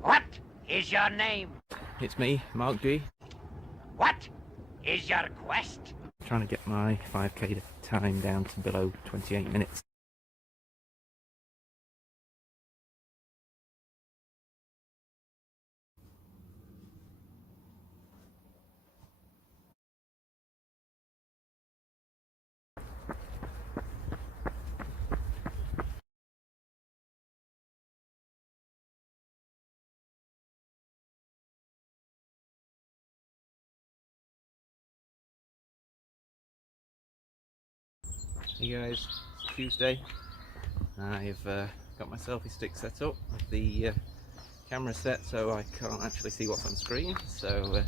What is your name? It's me, Mark G. What is your quest? Trying to get my 5k time down to below 28 minutes. Hey guys, it's Tuesday. I've got my selfie stick set up with the camera set so I can't actually see what's on screen, so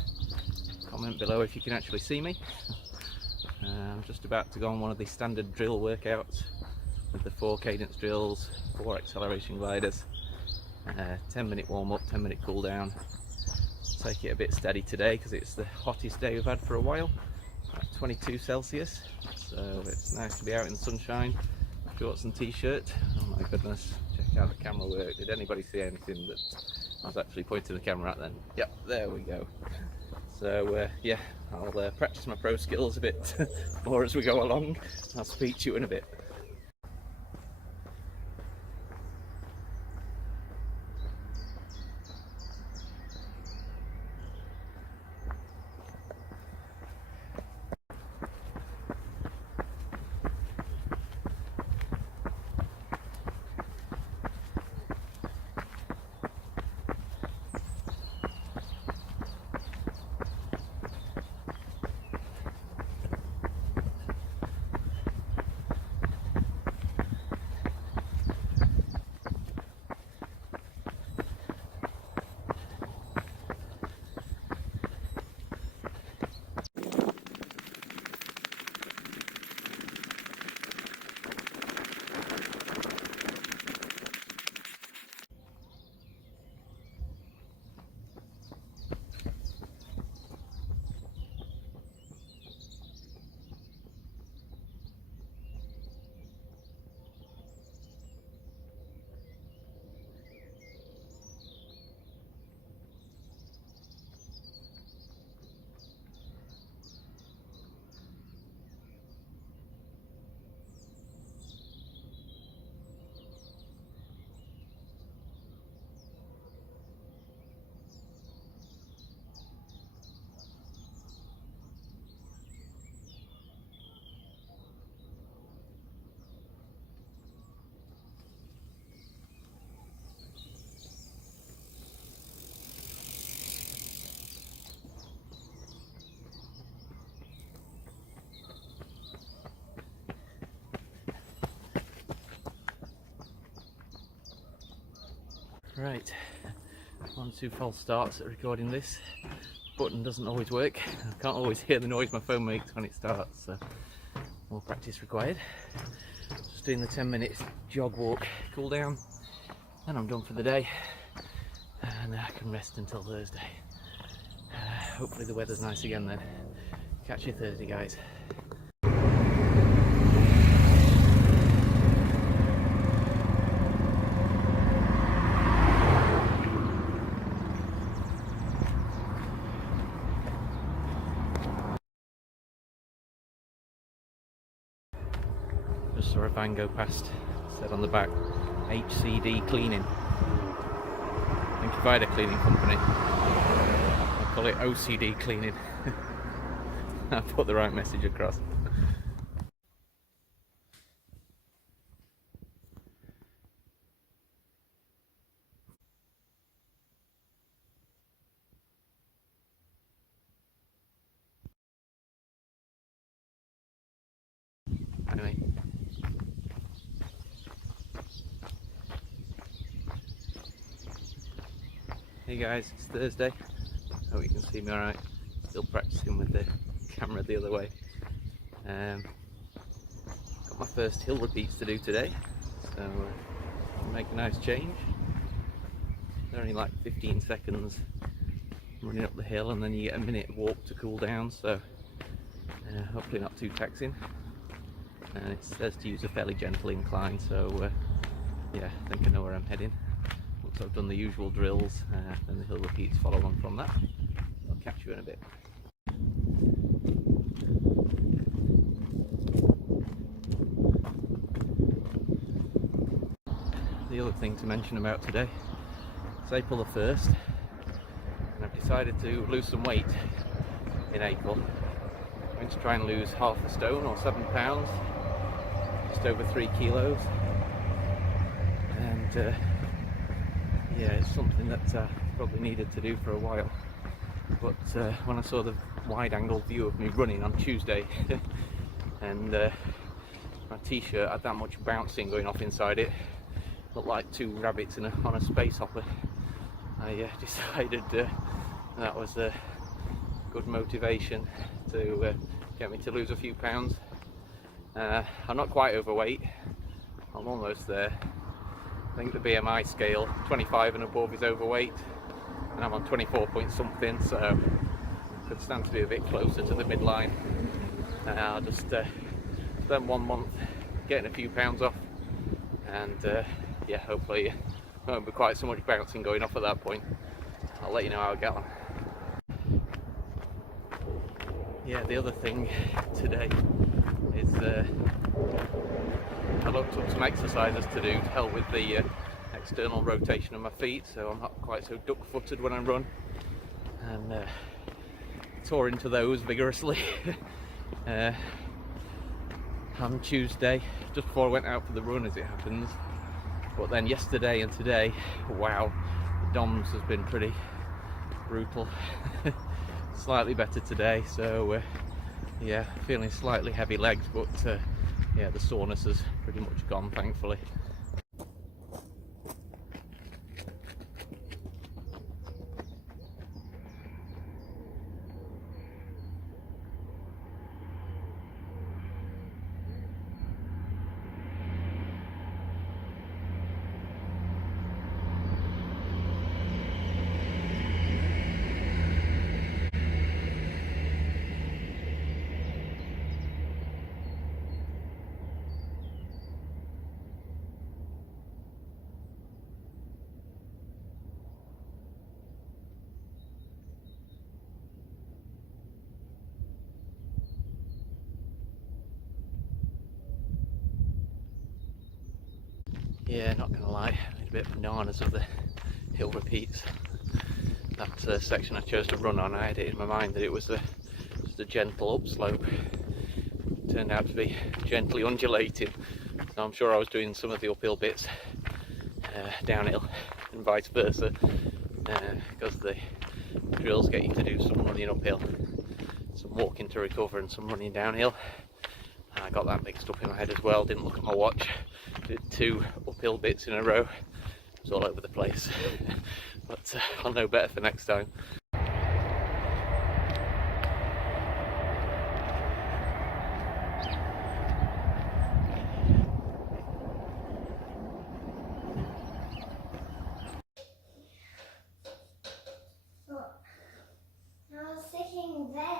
comment below if you can actually see me. I'm just about to go on one of the standard drill workouts with the 4 cadence drills, 4 acceleration gliders, 10-minute warm up, 10-minute cool down. Take it a bit steady today because it's the hottest day we've had for a while. 22 Celsius, so it's nice to be out in the sunshine, shorts and t-shirt. Oh my goodness, check out the camera work. Did anybody see anything that I was actually pointing the camera at then? Yep, there we go. So yeah, I'll practice my pro skills a bit more as we go along. I'll speak to you in a bit. Right, 1-2 false starts at recording this. Button doesn't always work. I can't always hear the noise my phone makes when it starts, so more practice required. Just doing the 10 minutes jog walk cool down, and I'm done for the day, and I can rest until Thursday. Hopefully the weather's nice again then. Catch you Thursday, guys. Just saw a van go past, said on the back, HCD cleaning. I think if I had a cleaning company, I'd call it OCD cleaning. I put the right message across. Anyway. Hey guys, it's Thursday. Hope you can see me alright. Still practicing with the camera the other way. Got my first hill repeats to do today, so make a nice change. They're only like 15 seconds running up the hill, and then you get a minute walk to cool down, so hopefully not too taxing. And it says to use a fairly gentle incline, so yeah, I think I know where I'm heading. once I've done the usual drills, then the hill repeats follow on from that. I'll catch you in a bit. The other thing to mention about today, it's April the 1st and I've decided to lose some weight in April. I'm going to try and lose half a stone or 7 pounds, just over 3 kilos, and yeah, it's something that I probably needed to do for a while, but when I saw the wide angle view of me running on Tuesday and my t-shirt had that much bouncing going off inside it, looked like 2 rabbits on a space hopper, I decided that was a good motivation to get me to lose a few pounds. I'm not quite overweight, I'm almost there. I think the BMI scale 25 and above is overweight, and I'm on 24 point something, so could stand to be a bit closer to the midline. I'll just spend 1 month getting a few pounds off, and yeah, hopefully there won't be quite so much bouncing going off at that point. I'll let you know how I get on. Yeah, the other thing today is I looked up some exercises to do to help with the external rotation of my feet, so I'm not quite so duck-footed when I run, and tore into those vigorously on Tuesday, just before I went out for the run, as it happens. But then yesterday and today, wow, the DOMS has been pretty brutal. Slightly better today, so yeah, feeling slightly heavy legs, but yeah, the soreness has pretty much gone, thankfully. Yeah, not gonna lie, I made a bit of bananas of the hill repeats. That section I chose to run on, I had it in my mind that it was just a gentle upslope. It turned out to be gently undulating, so I'm sure I was doing some of the uphill bits downhill and vice versa, because the drills get you to do some running uphill, some walking to recover and some running downhill. I got that mixed up in my head as well, didn't look at my watch, did 2 uphill bits in a row. It was all over the place, but I'll know better for next time. I was sitting there.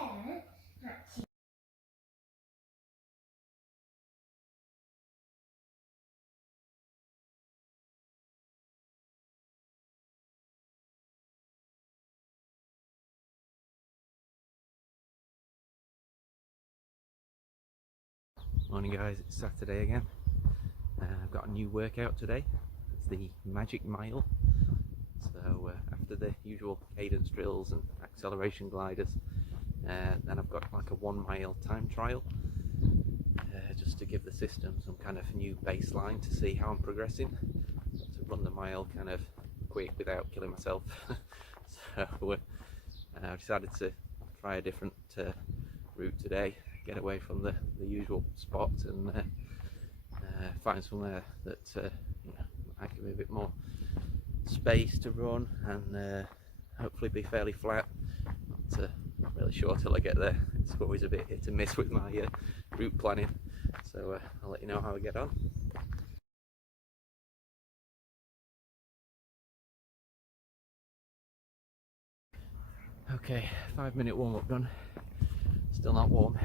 Morning guys, it's Saturday again. I've got a new workout today. It's the Magic Mile. So after the usual cadence drills and acceleration gliders, then I've got like a 1 mile time trial, just to give the system some kind of new baseline to see how I'm progressing, to run the mile kind of quick without killing myself. So I've decided to try a different route today, get away from the usual spot, and find somewhere that you know, I can be a bit more space to run, and hopefully be fairly flat. Not really sure till I get there. It's always a bit hit and miss with my route planning, so I'll let you know how I get on. Okay, 5-minute warm-up done. Still not warm.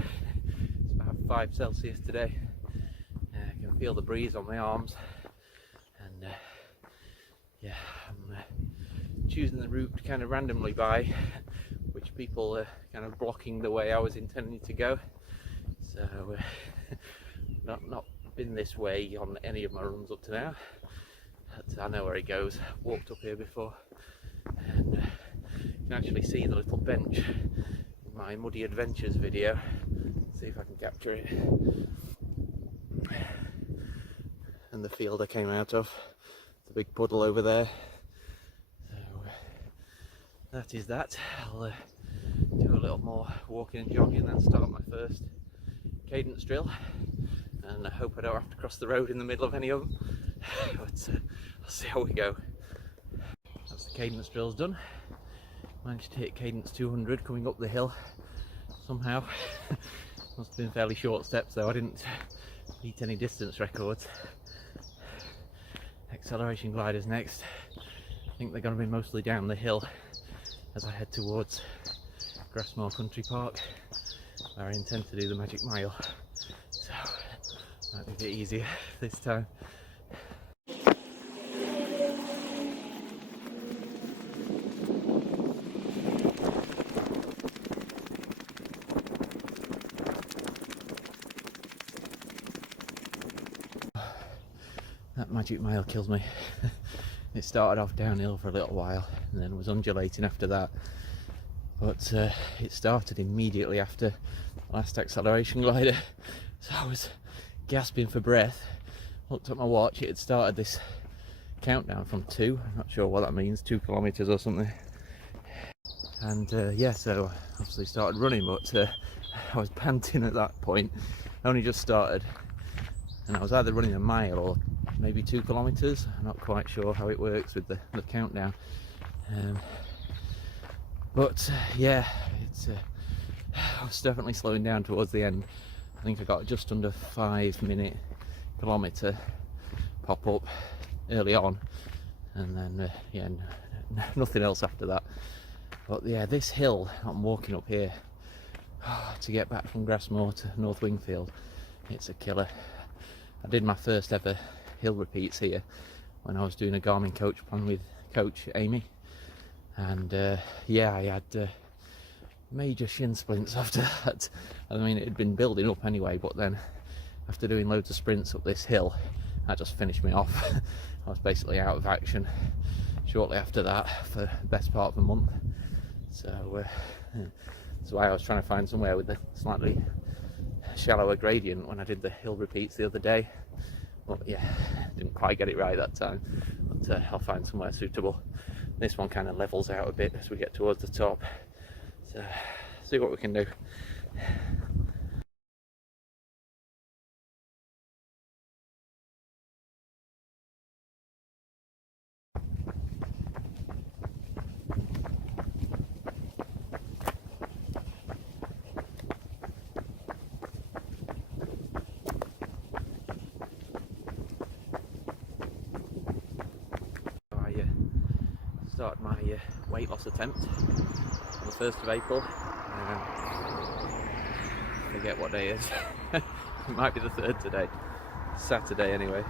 It's about 5 Celsius today. I can feel the breeze on my arms, and yeah, I'm choosing the route kind of randomly by, which people are kind of blocking the way I was intending to go. So not been this way on any of my runs up to now, but I know where it goes. Walked up here before, and you can actually see the little bench in my Muddy Adventures video. See if I can capture it. And the field I came out of, the big puddle over there. So that is that. I'll do a little more walking and jogging, then start my first cadence drill, and I hope I don't have to cross the road in the middle of any of them. But I'll see how we go. That's the cadence drills done. Managed to hit cadence 200 coming up the hill somehow. Must have been fairly short steps though, I didn't beat any distance records. Acceleration gliders next. I think they're going to be mostly down the hill as I head towards Grassmore Country Park, where I intend to do the Magic Mile. So might be a bit easier this time. That Magic Mile kills me. It started off downhill for a little while and then was undulating after that, but it started immediately after the last acceleration glider, so I was gasping for breath. Looked at my watch, it had started this countdown from 2, I'm not sure what that means, 2 kilometers or something, and yeah, so I obviously started running, but I was panting at that point. I only just started, and I was either running a mile or maybe 2 kilometers. I'm not quite sure how it works with the countdown, but yeah, it's I was definitely slowing down towards the end. I think I got just under 5-minute kilometer pop up early on, and then yeah, nothing else after that. But yeah, this hill I'm walking up here to get back from Grassmore to North Wingfield, it's a killer. I did my first ever hill repeats here when I was doing a Garmin Coach plan with Coach Amy, and yeah, I had major shin splints after that. I mean, it had been building up anyway, but then after doing loads of sprints up this hill, that just finished me off. I was basically out of action shortly after that for the best part of a month. So that's why I was trying to find somewhere with a slightly shallower gradient when I did the hill repeats the other day. But yeah, didn't quite get it right that time, but I'll find somewhere suitable. This one kind of levels out a bit as we get towards the top, so see what we can do. Started my weight loss attempt on the 1st of April. I forget what day it is. It might be the 3rd today. Saturday anyway.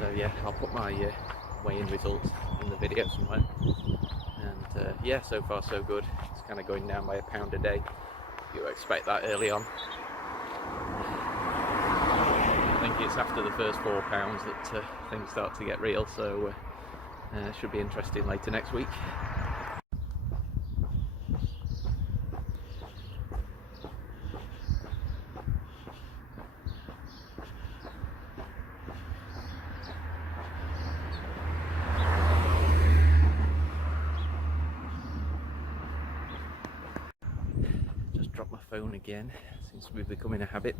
So yeah, I'll put my weigh-in results in the video somewhere. And yeah, so far so good. It's kind of going down by £1 a day. You expect that early on. I think it's after the first £4 that things start to get real, so it should be interesting later next week. Just dropped my phone again. Seems to be becoming a habit.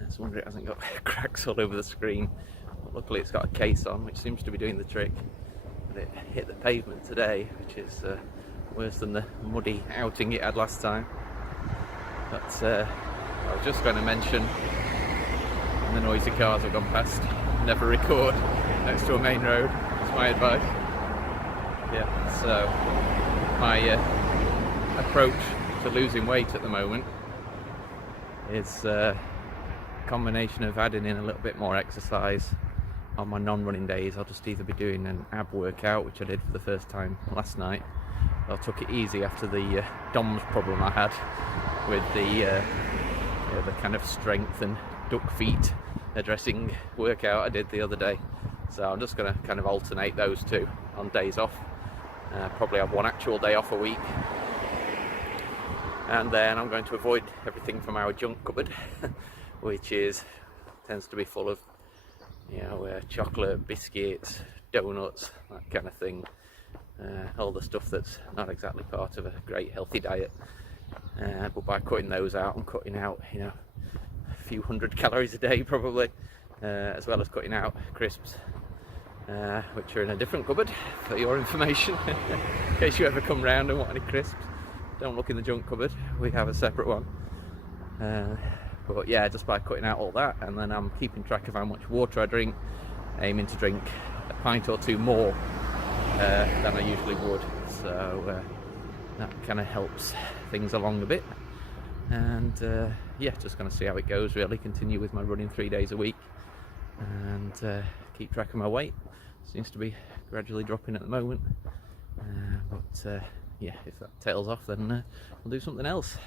I just wonder it hasn't got cracks all over the screen. But luckily it's got a case on, which seems to be doing the trick. But it hit the pavement today, which is worse than the muddy outing it had last time. But I was just going to mention, when the noisy cars have gone past, never record next to a main road. That's my advice. Yeah, so my approach to losing weight at the moment is a combination of adding in a little bit more exercise on my non-running days I'll just either be doing an ab workout, which I did for the first time last night. I took it easy after the DOMS problem I had with the kind of strength and duck feet addressing workout I did the other day. So I'm just going to kind of alternate those two on days off. Probably have one actual day off a week. And then I'm going to avoid everything from our junk cupboard, which tends to be full of, you know, chocolate, biscuits, donuts, that kind of thing. All the stuff that's not exactly part of a great healthy diet. But by cutting those out, I'm cutting out, you know, a few hundred calories a day probably, as well as cutting out crisps, which are in a different cupboard for your information. In case you ever come round and want any crisps, don't look in the junk cupboard, we have a separate one. But yeah, just by cutting out all that, and then I'm keeping track of how much water I drink, aiming to drink a pint or two more than I usually would. So that kind of helps things along a bit. And yeah, just going to see how it goes really. Continue with my running 3 days a week and keep track of my weight. Seems to be gradually dropping at the moment. But yeah, if that tails off, then we'll do something else.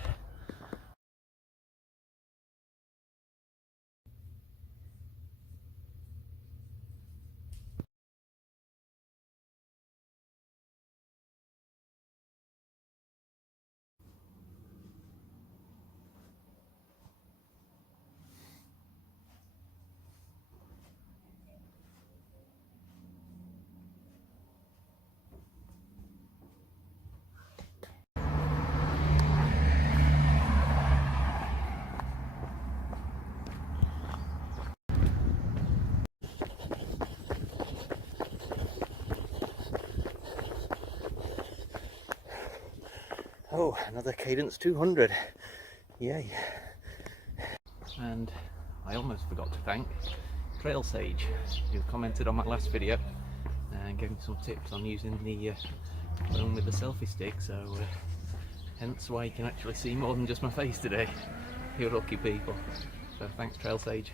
Oh, another Cadence 200. Yay. And I almost forgot to thank Trail Sage, who commented on my last video and gave me some tips on using the phone with the selfie stick, so hence why you can actually see more than just my face today. You're lucky people. So thanks, Trail Sage.